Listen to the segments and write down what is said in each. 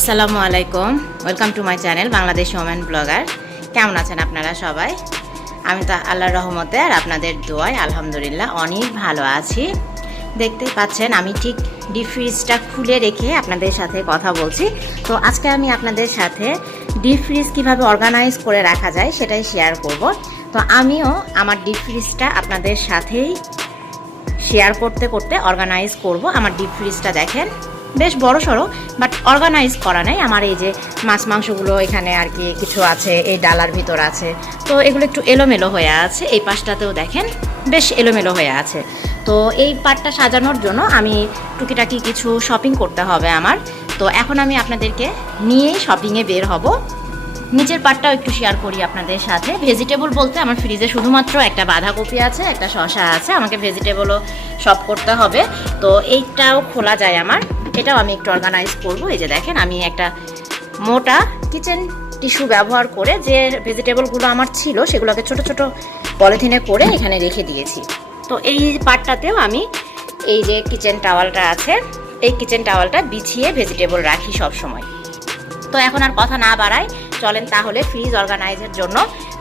আসসালামু আলাইকুম, welcome to my channel Bangladeshi women blogger. কেমন আছেন আপনারা সবাই? আমি তো আল্লাহর রহমতে আর আপনাদের দোয়ায় আলহামদুলিল্লাহ অনেক ভালো আছি। দেখতে পাচ্ছেন আমি ঠিক ডিপ ফ্রিজটা খুলে রেখে আপনাদের সাথে কথা বলছি। তো আজকে আমি আপনাদের সাথে ডিপ ফ্রিজ কীভাবে অর্গানাইজ করে রাখা যায় সেটাই শেয়ার করব। তো আমিও আমার ডিপ ফ্রিজটা আপনাদের সাথেই শেয়ার করতে করতে অর্গানাইজ করব। আমার ডিপ ফ্রিজটা দেখেন বেশ বড় সড়ো, বাট অর্গানাইজ করা নেই। আমার এই যে মাছ মাংসগুলো এখানে আর কি কিছু আছে, এই ডালার ভিতর আছে, তো এগুলো একটু এলোমেলো হয়ে আছে। এই পাশটাতেও দেখেন বেশ এলোমেলো হয়ে আছে। তো এই পার্টটা সাজানোর জন্য আমি টুকিটাকি কিছু শপিং করতে হবে আমার। তো এখন আমি আপনাদেরকে নিয়েই শপিংয়ে বের হব। নিচের পার্টটাও একটু শেয়ার করি আপনাদের সাথে। ভেজিটেবল বলতে আমার ফ্রিজে শুধুমাত্র একটা বাঁধাকপি আছে, একটা শসা আছে, আমাকে ভেজিটেবলও সব করতে হবে। তো এইটাও খোলা যায় আমার, এটাও আমি একটু অর্গানাইজ করব। এই যে দেখেন আমি একটা মোটা কিচেন টিস্যু ব্যবহার করে যে ভেজিটেবলগুলো আমার ছিল সেগুলোকে ছোট ছোট পলিথিনে করে এখানে রেখে দিয়েছি। তো এই পার্টটাতেও আমি এই যে কিচেন টাওয়ালটা আছে, এই কিচেন টাওয়ালটা বিছিয়ে ভেজিটেবল রাখি সব সময়। তো এখন আর কথা না বাড়াই, চলেন তাহলে ফ্রিজ অর্গানাইজের জন্য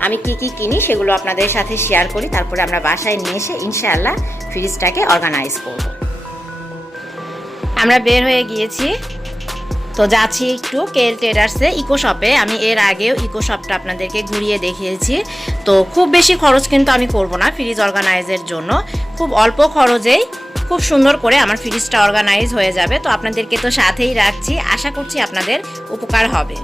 আমি কি কি কিনি সেগুলো আপনাদের সাথে শেয়ার করি। তারপরে আমরা বাসায় নিয়ে এসে ইনশাআল্লাহ ফ্রিজটাকে অর্গানাইজ করব। আমরা বের হয়ে গিয়েছি, তো যাচ্ছি একটু কেএল ট্রেডার্সে, ইকো শপে। আমি এর আগেও ইকো শপটা আপনাদেরকে ঘুরিয়ে দেখিয়েছি। তো খুব বেশি খরচ কিন্তু আমি করব না ফ্রিজ অর্গানাইজের জন্য, খুব অল্প খরচেই খুব সুন্দর করে আমার ফ্রিজটা অর্গানাইজ হয়ে যাবে। তো আপনাদেরকে তো সাথেই রাখছি, আশা করছি আপনাদের উপকার হবে।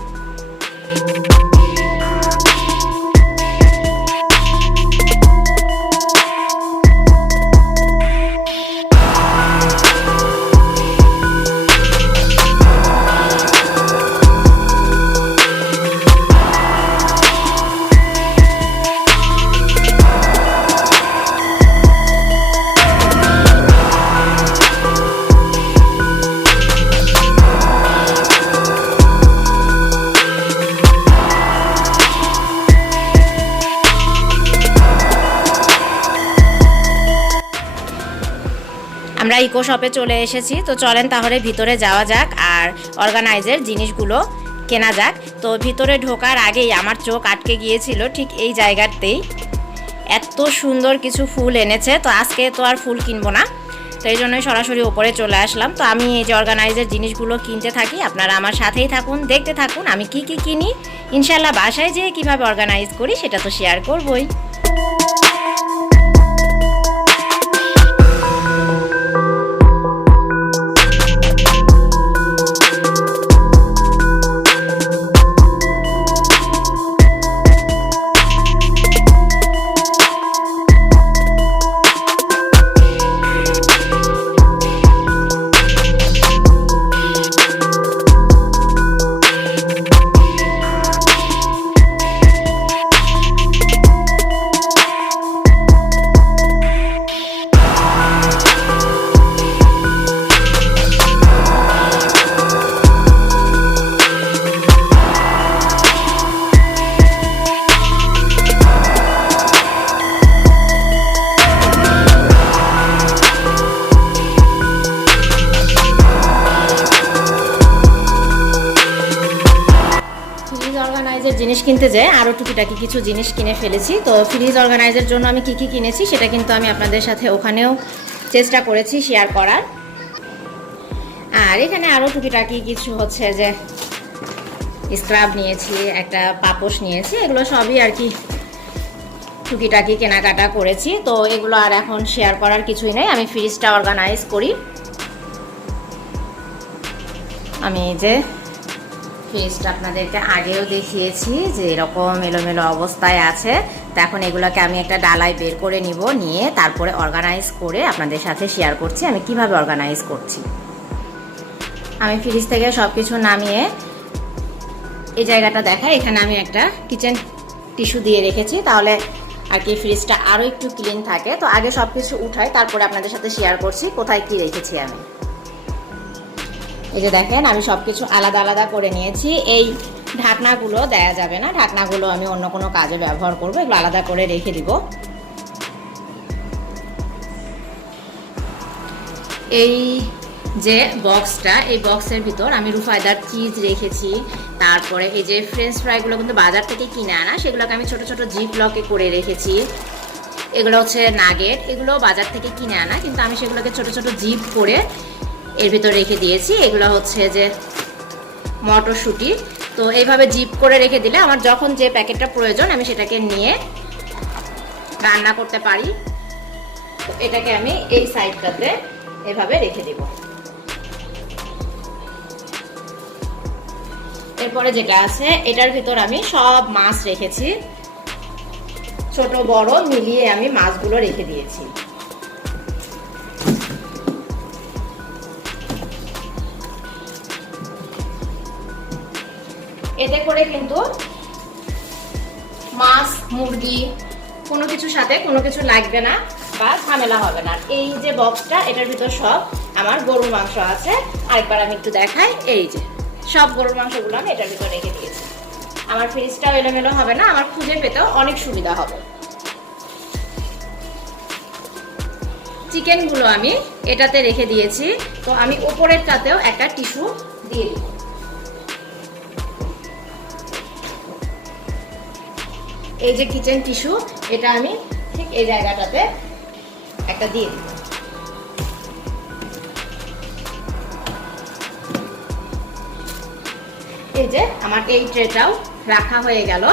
আমরা ইকো শপে চলে এসেছি, তো চলেন তাহলে ভিতরে যাওয়া যাক আর অর্গানাইজের জিনিসগুলো কেনা যাক। তো ভিতরে ঢোকার আগেই আমার চোখ আটকে গিয়েছিল ঠিক এই জায়গাতেই, এত সুন্দর কিছু ফুল এনেছে। তো আজকে তো আর ফুল কিনবো না, তো এই জন্যই সরাসরি ওপরে চলে আসলাম। তো আমি এই যে অর্গানাইজের জিনিসগুলো কিনতে থাকি, আপনারা আমার সাথেই থাকুন, দেখতে থাকুন আমি কি কি কিনি। ইনশাল্লাহ বাসায় যেয়ে কীভাবে অর্গানাইজ করি সেটা তো শেয়ার করবই। জিনিস কিনতে যাই আরও টুকিটাকি কিছু জিনিস কিনে ফেলেছি। তো ফ্রিজ অর্গানাইজের জন্য আমি কি কি কিনেছি সেটা কিন্তু আমি আপনাদের সাথে ওখানেও চেষ্টা করেছি শেয়ার করার। আর এখানে আরও টুকিটাকি কিছু হচ্ছে যে স্ক্রাব নিয়েছি, একটা পাপোশ নিয়েছি, এগুলো সবই আর কি টুকিটাকি কেনাকাটা করেছি। তো এগুলো আর এখন শেয়ার করার কিছুই নেই, আমি ফ্রিজটা অর্গানাইজ করি। আমি যে ফ্রিজটা আপনাদেরকে আগেও দেখিয়েছি যে এরকম এলোমেলো অবস্থায় আছে। তো এখন এগুলোকে আমি একটা ডালায় বের করে নিব, নিয়ে তারপরে অর্গানাইজ করে আপনাদের সাথে শেয়ার করছি আমি কিভাবে অর্গানাইজ করছি। আমি ফ্রিজ থেকে সব কিছু নামিয়ে এই জায়গাটা দেখাই, এখানে আমি একটা কিচেন টিস্যু দিয়ে রেখেছি, তাহলে আর কি ফ্রিজটা আরও একটু ক্লিন থাকে। তো আগে সব কিছু উঠাই, তারপরে আপনাদের সাথে শেয়ার করছি কোথায় কি রেখেছি আমি। এই যে দেখেন আমি সব কিছু আলাদা আলাদা করে নিয়েছি। এই ঢাকনাগুলো দেয়া যাবে না, ঢাকনাগুলো আমি অন্য কোনো কাজে ব্যবহার করব, এগুলো আলাদা করে রেখে দিব। এই যে বক্সটা, এই বক্সের ভিতর আমি রুফায়দার চিজ রেখেছি। তারপরে এই যে ফ্রেঞ্চ ফ্রাইগুলো কিন্তু বাজার থেকে কিনে আনা, সেগুলোকে আমি ছোট ছোট জিপ লকে করে রেখেছি। এগুলো হচ্ছে নাগেট, এগুলো বাজার থেকে কিনে আনা, কিন্তু আমি সেগুলোকে ছোট ছোট জিপ করে এর ভিতর রেখে দিয়েছি। এগুলো হচ্ছে যে মটরশুঁটি। তো এইভাবে জিপ করে রেখে দিলে আমার যখন যে প্যাকেটটা প্রয়োজন আমি সেটাকে নিয়ে রান্না করতে পারি। তো এটাকে আমি এই সাইডটাতে এভাবে রেখে দেব। এরপরে যেটা আছে এটার ভিতর আমি সব মাছ রেখেছি, ছোট বড় মিলিয়ে আমি মাছগুলো রেখে দিয়েছি। এতে করে কিন্তু মাছ মুরগি কোনো কিছুর সাথে কোনো কিছু লাগবে না বা ঝামেলা হবে না। এই যে বক্সটা, এটার ভিতর সব আমার গরুর মাংস আছে। আরেকবার আমি একটু দেখাই, এই যে সব গরুর মাংসগুলো আমি এটার ভিতর রেখে দিয়েছি। আমার ফ্রিজটাও এলোমেলো হবে না, আমার খুঁজে পেতেও অনেক সুবিধা হবে। চিকেনগুলো আমি এটাতে রেখে দিয়েছি। তো আমি উপরেরটাতেও একটা টিস্যু দিয়ে দিব। এই যে কিচেন টিস্যু, এটা আমি ঠিক এই জায়গাটাতে একটা দিয়ে দিব। এই যে আমার এই ট্রেটাও রাখা হয়ে গেল।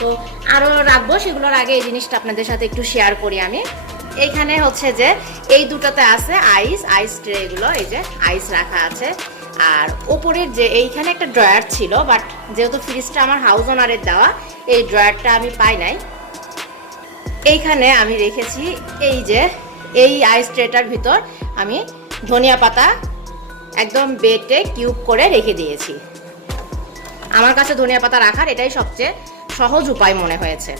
তো আরও রাখবো, সেগুলোর আগে এই জিনিসটা আপনাদের সাথে একটু শেয়ার করি আমি। এইখানে হচ্ছে যে এই দুটাতে আছে আইস ট্রেগুলো, এই যে আইস রাখা আছে। আর ওপরের যে এইখানে একটা ড্রয়ার ছিল, বাট যেহেতু ফ্রিজটা আমার হাউস ওনারের দেওয়া, এই ড্রয়ারটা আমি পাই নাই। এইখানে আমি রেখেছি এই যে এই আইস ট্রেটার ভিতর আমি ধনিয়া পাতা একদম বেটে কিউব করে রেখে দিয়েছি। আমার কাছে ধনিয়া পাতা রাখার এটাই সবচেয়ে সহজ উপায় মনে হয়েছে।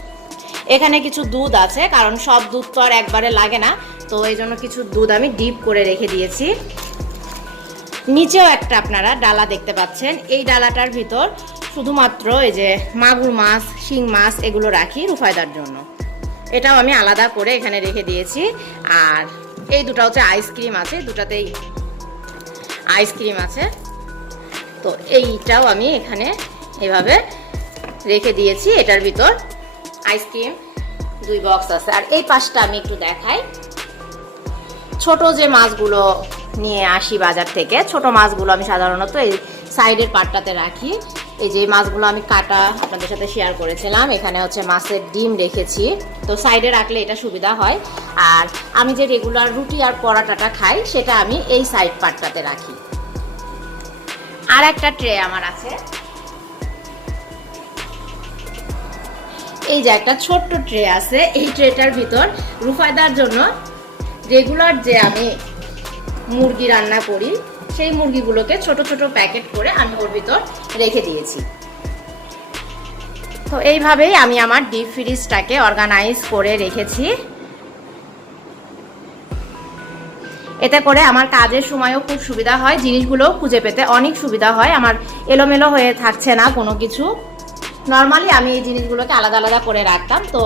এখানে কিছু দুধ আছে, কারণ সব দুধ তো আর একবারে লাগে না, তো এই জন্য কিছু দুধ আমি ডিপ করে রেখে দিয়েছি। নিচেও একটা আপনারা ডালা দেখতে পাচ্ছেন, এই ডালাটার ভিতর শুধুমাত্র এই যে মাগুর মাছ, শিং মাছ এগুলো রাখি রুফায়দার জন্য। এটাও আমি আলাদা করে এখানে রেখে দিয়েছি। আর এই দুটো হচ্ছে আইসক্রিম আছে, দুটাতেই আইসক্রিম আছে। তো এইটাও আমি এখানে এভাবে রেখে দিয়েছি। এটার ভিতর আইসক্রিম 2 বক্স আছে। আর এই পাশটা আমি একটু দেখাই, ছোট যে মাছগুলো নিয়ে আসি বাজার থেকে, ছোট মাছগুলো আমি সাধারণত এই সাইডের পাটটাতে রাখি। এই যে মাছগুলো আমি কাটা আপনাদের সাথে শেয়ার করেছিলাম। এখানে হচ্ছে মাছের ডিম রেখেছি, তো সাইডে রাখলে এটা সুবিধা হয়। আর আমি যে রেগুলার রুটি আর পরাটাটা খাই, সেটা আমি এই সাইড পাটটাতে রাখি। আর একটা ট্রে আমার আছে, এই যে একটা ছোট্ট ট্রে আছে। এই ট্রেটার ভিতর রুফায়দার জন্য রেগুলার যে আমি মুরগি রান্না করি, সেই মুরগিগুলোকে ছোট ছোট প্যাকেট করে আমি ওর ভিতর রেখে দিয়েছি। তো এইভাবেই আমি আমার ডিপ ফ্রিজটাকে অর্গানাইজ করে রেখেছি। এতে করে আমার কাজের সময়ও খুব সুবিধা হয়, জিনিসগুলো খুঁজে পেতে অনেক সুবিধা হয়। আমার এলোমেলো হয়ে থাকছে না কোনো কিছু। নর্মালি আমি এই জিনিসগুলোকে আলাদা আলাদা করে রাখতাম, তো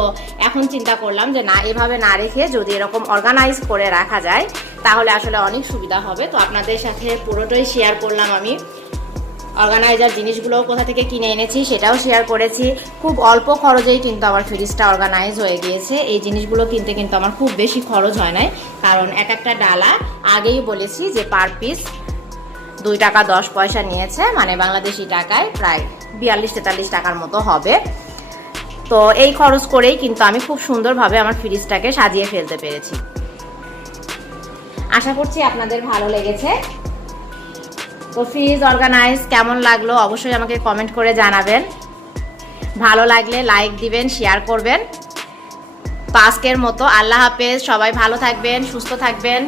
এখন চিন্তা করলাম যে না, এভাবে না রেখে যদি এরকম অর্গানাইজ করে রাখা যায় তাহলে আসলে অনেক সুবিধা হবে। তো আপনাদের সাথে পুরোটাই শেয়ার করলাম আমি। অর্গানাইজার জিনিসগুলো কোথা থেকে কিনে এনেছি সেটাও শেয়ার করেছি। খুব অল্প খরচেই কিন্তু আমার ফ্রিজটা অর্গানাইজ হয়ে গিয়েছে। এই জিনিসগুলো কিনতে কিন্তু আমার খুব বেশি খরচ হয় নাই, কারণ এক একটা ডালা আগেই বলেছি যে পার পিস 2 টাকা 10 পয়সা নিয়েছে, মানে বাংলাদেশি টাকায় প্রায় 42-43 টাকার মতো হবে। তো এই খরচ করেই কিন্তু আমি খুব সুন্দরভাবে আমার ফ্রিজটাকে সাজিয়ে ফেলতে পেরেছি। আশা করছি আপনাদের ভালো লেগেছে। তো ফ্রিজ অর্গানাইজ কেমন লাগলো অবশ্যই আমাকে কমেন্ট করে জানাবেন। ভালো লাগলে লাইক দিবেন, শেয়ার করবেন। তো আজকের মতো আল্লাহ হাফেজ, সবাই ভালো থাকবেন, সুস্থ থাকবেন।